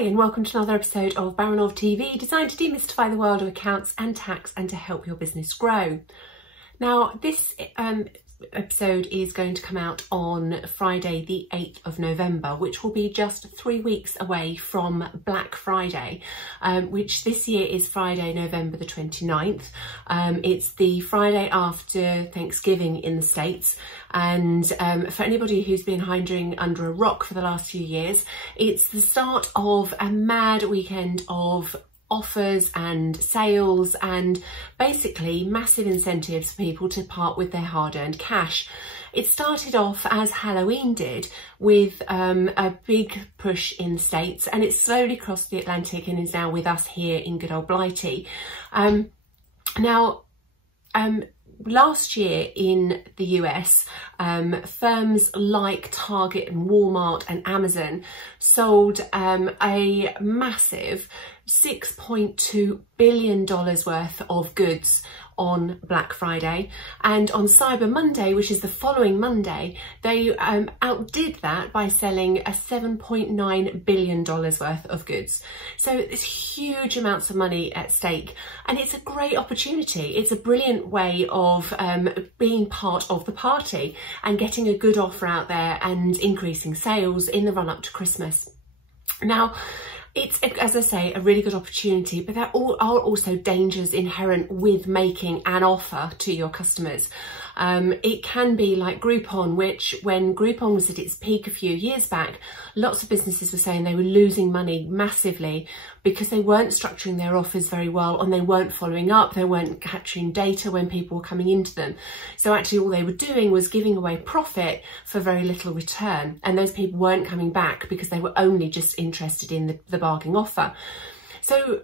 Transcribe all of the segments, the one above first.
Hi and welcome to another episode of Baranov TV, designed to demystify the world of accounts and tax and to help your business grow. Now this episode is going to come out on Friday the 8th of November, which will be just 3 weeks away from Black Friday, which this year is Friday, November the 29th. It's the Friday after Thanksgiving in the States, and for anybody who's been hiding under a rock for the last few years, it's the start of a mad weekend of offers and sales and basically massive incentives for people to part with their hard-earned cash. It started off as Halloween did, with a big push in the States, and it's slowly crossed the Atlantic and is now with us here in good old Blighty. Last year in the US, firms like Target and Walmart and Amazon sold a massive $6.2 billion worth of goods on Black Friday, and on Cyber Monday, which is the following Monday, they outdid that by selling a $7.9 billion worth of goods. So it's huge amounts of money at stake, and it's a great opportunity. It's a brilliant way of being part of the party and getting a good offer out there and increasing sales in the run up to Christmas. Now, it's, as I say, a really good opportunity, but there are also dangers inherent with making an offer to your customers. It can be like Groupon, which when Groupon was at its peak a few years back, lots of businesses were saying they were losing money massively because they weren't structuring their offers very well and they weren't following up, they weren't capturing data when people were coming into them. So actually all they were doing was giving away profit for very little return, and those people weren't coming back because they were only just interested in the bargain offer. So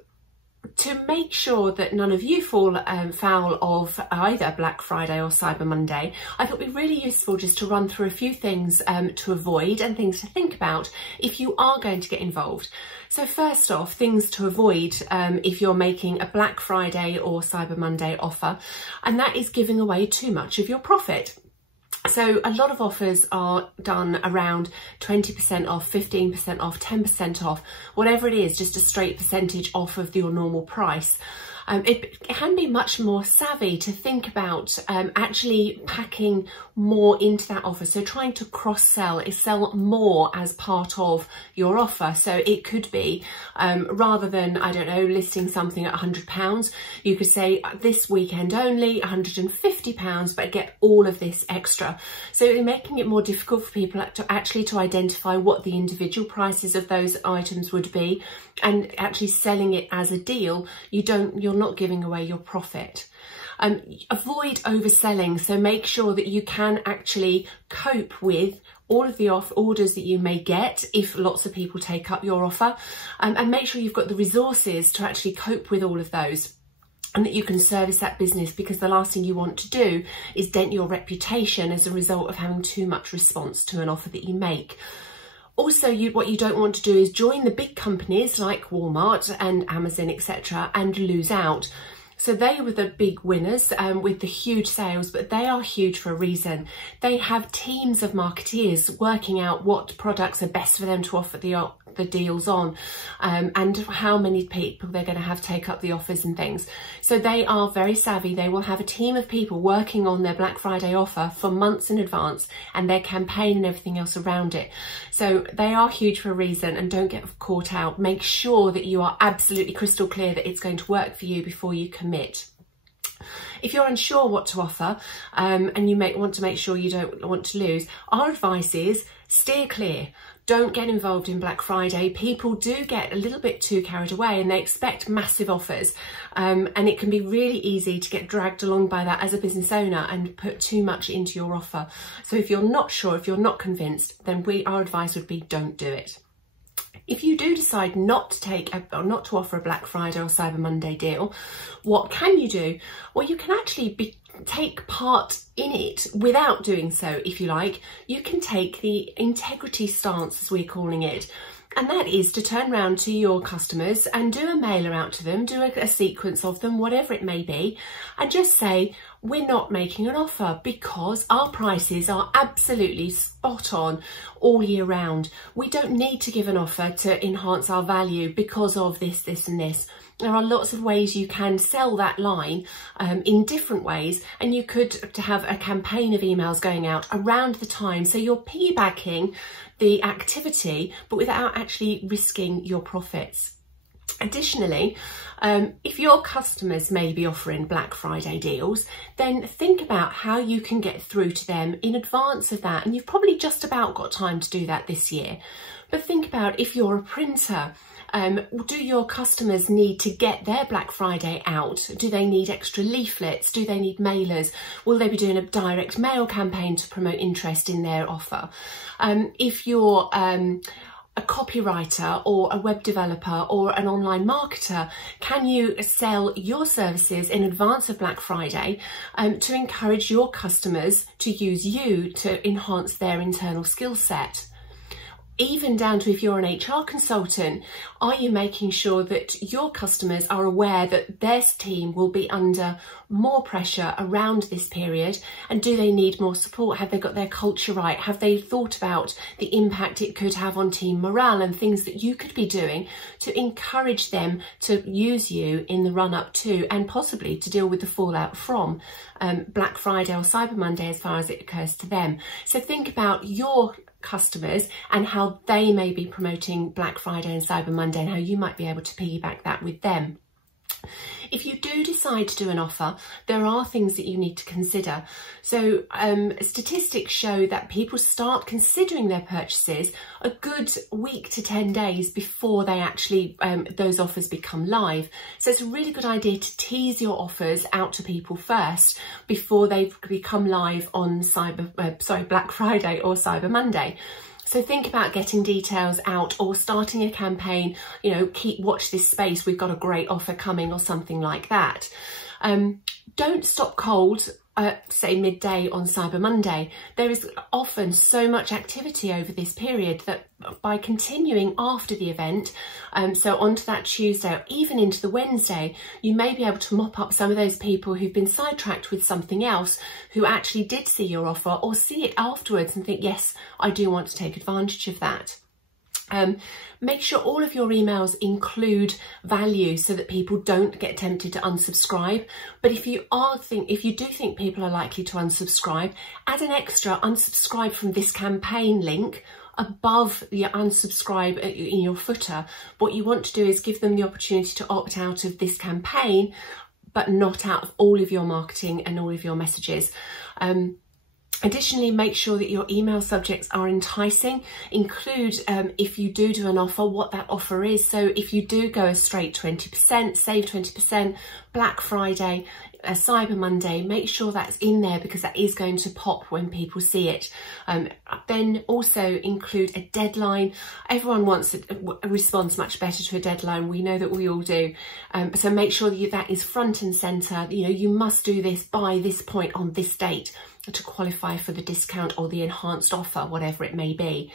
to make sure that none of you fall foul of either Black Friday or Cyber Monday, I thought it'd be really useful just to run through a few things to avoid and things to think about if you are going to get involved. So first off, things to avoid if you're making a Black Friday or Cyber Monday offer, and that is giving away too much of your profit. So a lot of offers are done around 20% off, 15% off, 10% off, whatever it is, just a straight percentage off of your normal price. It can be much more savvy to think about actually packing more into that offer. So trying to cross-sell is sell more as part of your offer. So it could be, rather than, I don't know, listing something at £100, you could say this weekend only £150, but get all of this extra. So you're making it more difficult for people to actually identify what the individual prices of those items would be, and actually selling it as a deal. You're not giving away your profit. Avoid overselling, so make sure that you can actually cope with all of the orders that you may get if lots of people take up your offer, and make sure you've got the resources to actually cope with all of those, and that you can service that business, because the last thing you want to do is dent your reputation as a result of having too much response to an offer that you make. Also, what you don't want to do is join the big companies like Walmart and Amazon, etc., and lose out. So they were the big winners with the huge sales, but they are huge for a reason. They have teams of marketeers working out what products are best for them to offer the deals on, and how many people they're going to have take up the offers and things. So they are very savvy. They will have a team of people working on their Black Friday offer for months in advance, and their campaign and everything else around it. So they are huge for a reason, and don't get caught out. Make sure that you are absolutely crystal clear that it's going to work for you before you commit. If you're unsure what to offer, and you want to make sure you don't want to lose, our advice is steer clear. Don't get involved in Black Friday. People do get a little bit too carried away and they expect massive offers, and it can be really easy to get dragged along by that as a business owner and put too much into your offer. So if you're not sure, if you're not convinced, then our advice would be don't do it. If you do decide not to offer a Black Friday or Cyber Monday deal, what can you do? Well, you can actually take part in it without doing so, if you like. You can take the integrity stance, as we're calling it, And that is to turn around to your customers and do a mailer out to them, do a sequence of them, whatever it may be, and just say, we're not making an offer because our prices are absolutely spot on all year round. We don't need to give an offer to enhance our value because of this, this and this. There are lots of ways you can sell that line in different ways, and you could have a campaign of emails going out around the time. So you're piggybacking the activity, but without actually risking your profits. Additionally, if your customers may be offering Black Friday deals, then think about how you can get through to them in advance of that. And you've probably just about got time to do that this year. But think about if you're a printer, do your customers need to get their Black Friday out? Do they need extra leaflets? Do they need mailers? Will they be doing a direct mail campaign to promote interest in their offer? If you're a copywriter or a web developer or an online marketer, can you sell your services in advance of Black Friday to encourage your customers to use you to enhance their internal skill set? Even down to if you're an HR consultant, are you making sure that your customers are aware that their team will be under more pressure around this period? And do they need more support? Have they got their culture right? Have they thought about the impact it could have on team morale and things that you could be doing to encourage them to use you in the run up to, and possibly to deal with the fallout from Black Friday or Cyber Monday as far as it occurs to them? So think about your customers and how they may be promoting Black Friday and Cyber Monday and how you might be able to piggyback that with them. If you do decide to do an offer, there are things that you need to consider. So statistics show that people start considering their purchases a good week to 10 days before they actually, those offers become live. So it's a really good idea to tease your offers out to people first before they become live on Black Friday or Cyber Monday. So think about getting details out or starting a campaign, you know, watch this space, we've got a great offer coming or something like that. Don't stop cold, say midday on Cyber Monday. There is often so much activity over this period that by continuing after the event, so onto that Tuesday or even into the Wednesday, you may be able to mop up some of those people who've been sidetracked with something else who actually did see your offer or see it afterwards and think, yes, I do want to take advantage of that. Make sure all of your emails include value so that people don't get tempted to unsubscribe. But if you do think people are likely to unsubscribe, add an extra unsubscribe from this campaign link above the unsubscribe in your footer. What you want to do is give them the opportunity to opt out of this campaign, but not out of all of your marketing and all of your messages. Additionally, make sure that your email subjects are enticing. Include, if you do an offer, what that offer is. So if you do go a straight 20%, save 20%, Black Friday, Cyber Monday, make sure that's in there because that is going to pop when people see it. Then also include a deadline. Everyone wants a response much better to a deadline. We know that we all do. So make sure that is front and centre. You know, you must do this by this point on this date to qualify for the discount or the enhanced offer, whatever it may be.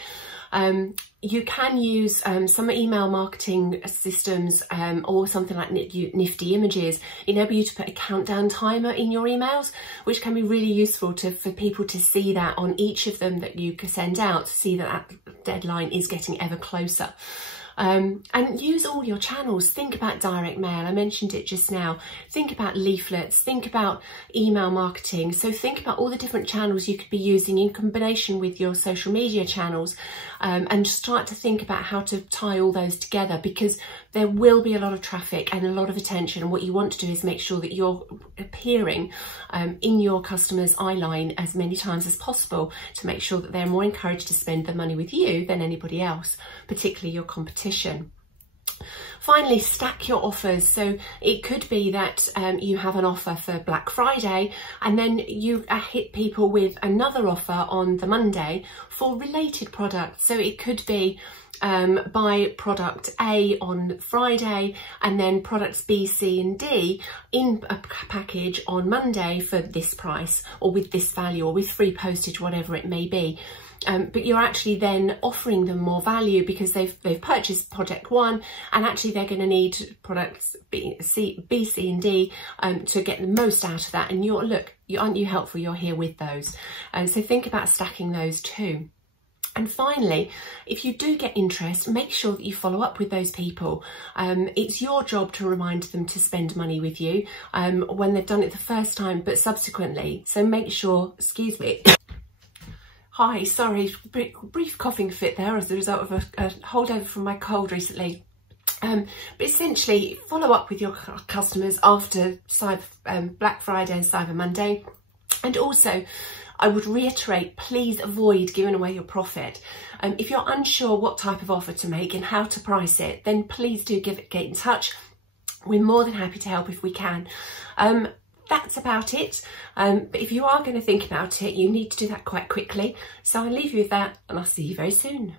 You can use some email marketing systems or something like Nifty Images enable you to put a countdown timer in your emails, which can be really useful for people to see that on each of them that you can send out, to see that that deadline is getting ever closer. And use all your channels. Think about direct mail. I mentioned it just now. Think about leaflets. Think about email marketing. So think about all the different channels you could be using in combination with your social media channels, and start to think about how to tie all those together, because there will be a lot of traffic and a lot of attention. And what you want to do is make sure that you're appearing in your customer's eye line as many times as possible to make sure that they're more encouraged to spend their money with you than anybody else, particularly your competition. Finally, stack your offers. So it could be that you have an offer for Black Friday and then you hit people with another offer on the Monday for related products. So it could be buy product A on Friday and then products B, C and D in a package on Monday for this price or with this value or with free postage, whatever it may be. But you're actually then offering them more value because they've purchased project 1 and actually they're going to need products B, C and D to get the most out of that. And aren't you helpful? You're here with those. So think about stacking those too. And finally, if you do get interest, make sure that you follow up with those people. It's your job to remind them to spend money with you when they've done it the first time, but subsequently. So make sure, excuse me. Hi, sorry, brief coughing fit there as a result of a holdover from my cold recently. But essentially, follow up with your customers after Black Friday and Cyber Monday. And also, I would reiterate, please avoid giving away your profit. If you're unsure what type of offer to make and how to price it, then please do get in touch. We're more than happy to help if we can. That's about it. But if you are going to think about it, you need to do that quite quickly. So I'll leave you with that and I'll see you very soon.